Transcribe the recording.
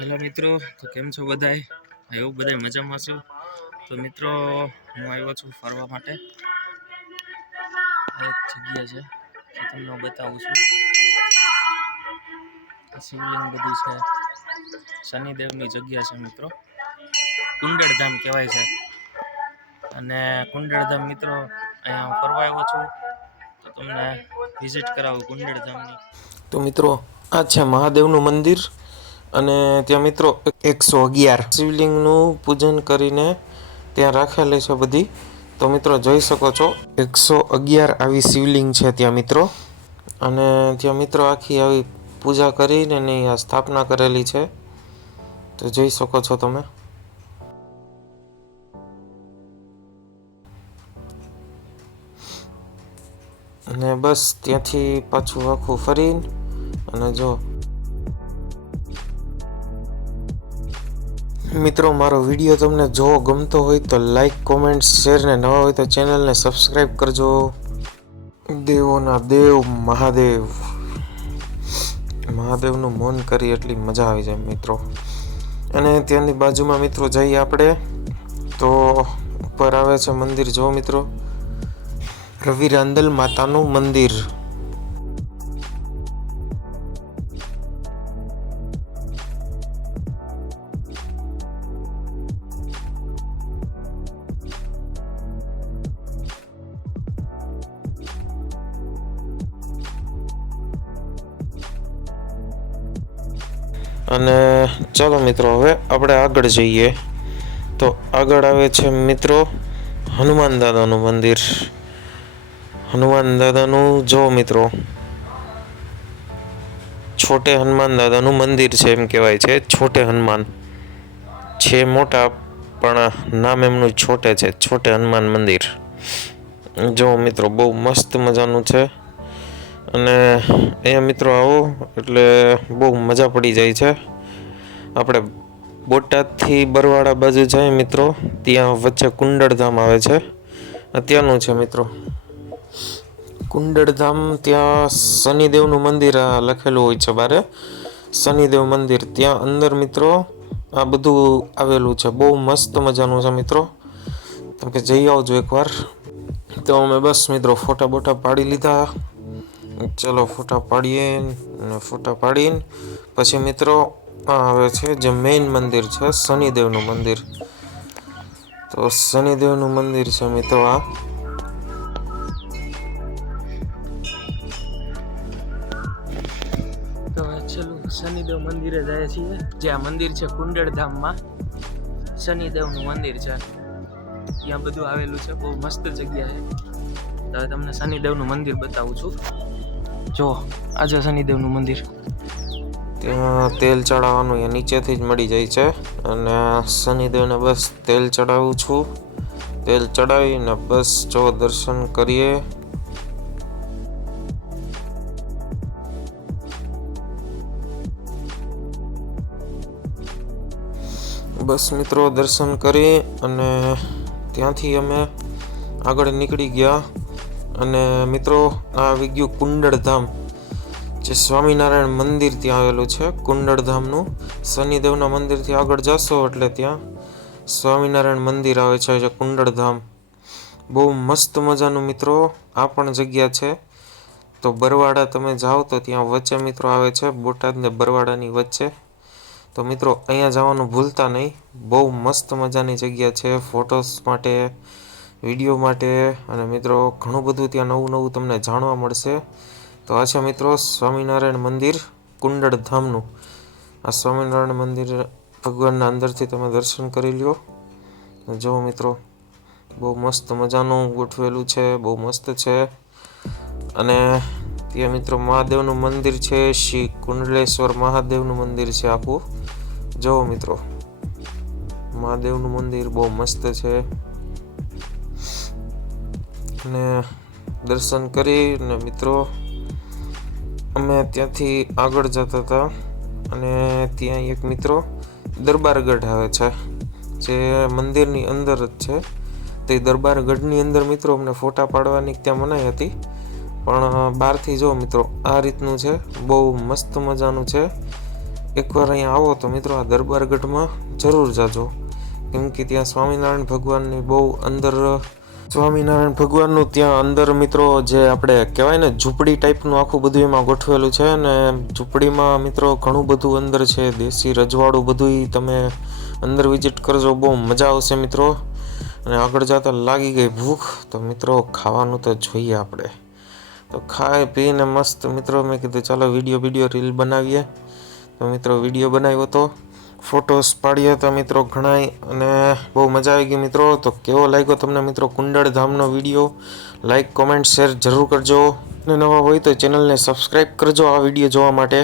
Hello મિત્રો, તો કેમ છો બધાય? એવું બધાય મજામાં છો? તો મિત્રો, હું આવ્યો છું ફરવા માટે. આ એક જગ્યા છે જે તમને હું બતાવું છું. શિવલિંગ બધું છે, શનિદેવની જગ્યા છે મિત્રો. કુંડળધામ કહેવાય છે. અને કુંડળધામ મિત્રો અહીંયા હું ફરવા આવ્યો છું, તો તમને વિઝિટ કરાવું કુંડળધામની. તો મિત્રો, આ છે મહાદેવનું મંદિર. અને ત્યાં મિત્રો 111 શિવલિંગનું પૂજન કરીને ત્યાં રાખેલી છે બધી. તો મિત્રો જોઈ શકો છો 111 આવી શિવલિંગ છે ત્યાં મિત્રો. અને ત્યાં મિત્રો આખી આવી પૂજા કરીને એની સ્થાપના કરેલી છે. તો જોઈ શકો છો તમે. અને બસ ત્યાંથી પાછું આખું ફરીને અને જો મિત્રો, મારો વિડીયો તમને જો ગમતો હોય તો લાઈક, કોમેન્ટ, શેર ને નવા હોય તો ચેનલને સબસ્ક્રાઈબ કરજો. દેવોના દેવ મહાદેવ, મહાદેવનું મૌન કરી એટલી મજા આવી જાય મિત્રો. અને ત્યાંની બાજુમાં મિત્રો જઈએ આપણે તો ઉપર આવે છે મંદિર. જો મિત્રો, રવિરાંદલ માતાનું મંદિર. અને ચાલો મિત્રો, હવે આપણે આગળ જઈએ. તો આગળ આવે છે મિત્રો હનુમાન દાદાનું મંદિર. હનુમાન દાદાનું જો મિત્રો, છોટે હનુમાન દાદાનું મંદિર છે એમ કહેવાય છે. છોટે હનુમાન છે, મોટા પણ નામ એમનું છોટે છે. છોટે હનુમાન મંદિર જો મિત્રો, બહુ મસ્ત મજાનું છે. અને અહીંયા મિત્રો આવો એટલે બહુ મજા પડી જાય છે. આપણે બોટાદથી બરવાડા બાજુ જાય મિત્રો, ત્યાં વચ્ચે કુંડળધામ આવે છે. ત્યાંનું છે મિત્રો કુંડળધામ. ત્યાં શનિદેવનું મંદિર લખેલું હોય છે બારે, શનિદેવ મંદિર. ત્યાં અંદર મિત્રો આ બધું આવેલું છે. બહુ મસ્ત મજાનું છે મિત્રો, તમે જઈ આવજો એકવાર. તો અમે બસ મિત્રો ફોટા બોટા પાડી લીધા. ચલો ફોટા પાડીએ. અને ફોટા પાડીને પછી મિત્રો આ આવે છે જે મેઇન મંદિર છે, શનિદેવનું મંદિર. તો શનિદેવનું મંદિર છે મિત્રો આ. તો છેલ્લું શનિદેવ મંદિરે જાય છીએ, જે આ મંદિર છે કુંડળધામમાં. શનિદેવનું મંદિર છે, ત્યાં બધું આવેલું છે. બહુ મસ્ત જગ્યા છે. તો તમને શનિદેવનું મંદિર બતાવું છું. જો આજે શનિદેવનું મંદિર. ત્યાં તેલ ચડાવવાનું અહીંયા નીચેથી જ મળી જાય છે. અને શનિદેવને બસ તેલ ચડાવું છું. તેલ ચડાવીને બસ જો દર્શન કરીએ. બસ મિત્રો દર્શન કરી અને ત્યાંથી અમે આગળ નીકળી ગયા. અને મિત્રો આ આવી ગયું કુંડળધામ, જે સ્વામિનારાયણ મંદિર ત્યાં આવેલું છે કુંડળધામનું. શનિદેવના મંદિરથી આગળ જશો એટલે ત્યાં સ્વામિનારાયણ મંદિર આવે છે, જે કુંડળધામ. બહુ મસ્ત મજાનું મિત્રો આ પણ જગ્યા છે. તો બરવાડા તમે જાઓ તો ત્યાં વચ્ચે મિત્રો આવે છે, બોટાદ ને બરવાડાની વચ્ચે. તો મિત્રો અહીંયા જવાનું ભૂલતા નહીં. બહુ મસ્ત મજાની જગ્યા છે ફોટોસ માટે, વિડીયો માટે. અને મિત્રો ઘણું બધું ત્યાં નવું નવું તમને જાણવા મળશે. તો આ છે મિત્રો સ્વામિનારાયણ મંદિર કુંડળધામનું. આ સ્વામિનારાયણ મંદિર ભગવાનના અંદરથી તમે દર્શન કરી લ્યો. જો મિત્રો, બહુ મસ્ત મજાનું ગોઠવેલું છે, બહુ મસ્ત છે. અને ત્યાં મિત્રો મહાદેવનું મંદિર છે, શ્રી કુંડલેશ્વર મહાદેવનું મંદિર છે આખું. જો મિત્રો, મહાદેવનું મંદિર બહુ મસ્ત છે. અને દર્શન કરી ને મિત્રો અમે ત્યાંથી આગળ જતા હતા. અને ત્યાં એક મિત્રો દરબારગઢ આવે છે, જે મંદિરની અંદર જ છે. તે દરબારગઢની અંદર મિત્રો અમને ફોટા પાડવાની ત્યાં મનાઈ હતી, પણ બહારથી જો મિત્રો આ રીતનું છે. બહુ મસ્ત મજાનું છે. એકવાર અહીંયા આવો તો મિત્રો આ દરબારગઢમાં જરૂર જાજો, કેમ કે ત્યાં સ્વામિનારાયણ ભગવાનની બહુ અંદર સ્વામિનારાયણ ભગવાનનું ત્યાં અંદર મિત્રો જે આપણે કહેવાય ને ઝૂંપડી ટાઈપનું આખું બધું એમાં ગોઠવેલું છે. અને ઝૂંપડીમાં મિત્રો ઘણું બધું અંદર છે, દેશી રજવાડું બધુંય તમે અંદર વિઝિટ કરજો, બહુ મજા આવશે મિત્રો. અને આગળ જતા લાગી ગઈ ભૂખ, તો મિત્રો ખાવાનું તો જોઈએ આપણે. તો ખાઈ પીને મસ્ત મિત્રો મેં કીધું ચાલો વિડીયો રીલ બનાવીએ. તો મિત્રો વિડીયો બનાવ્યો હતો, ફોટોસ પાડ્યા હતા મિત્રો ઘણાય, અને બહુ મજા આવી ગઈ મિત્રો. તો કેવો લાગ્યો તમને મિત્રો કુંડળધામનો વિડીયો? લાઈક કોમેન્ટ શેર જરૂર કરજો, અને નવા હોય તો ચેનલને સબસ્ક્રાઈબ કરજો આ વિડીયો જોવા માટે.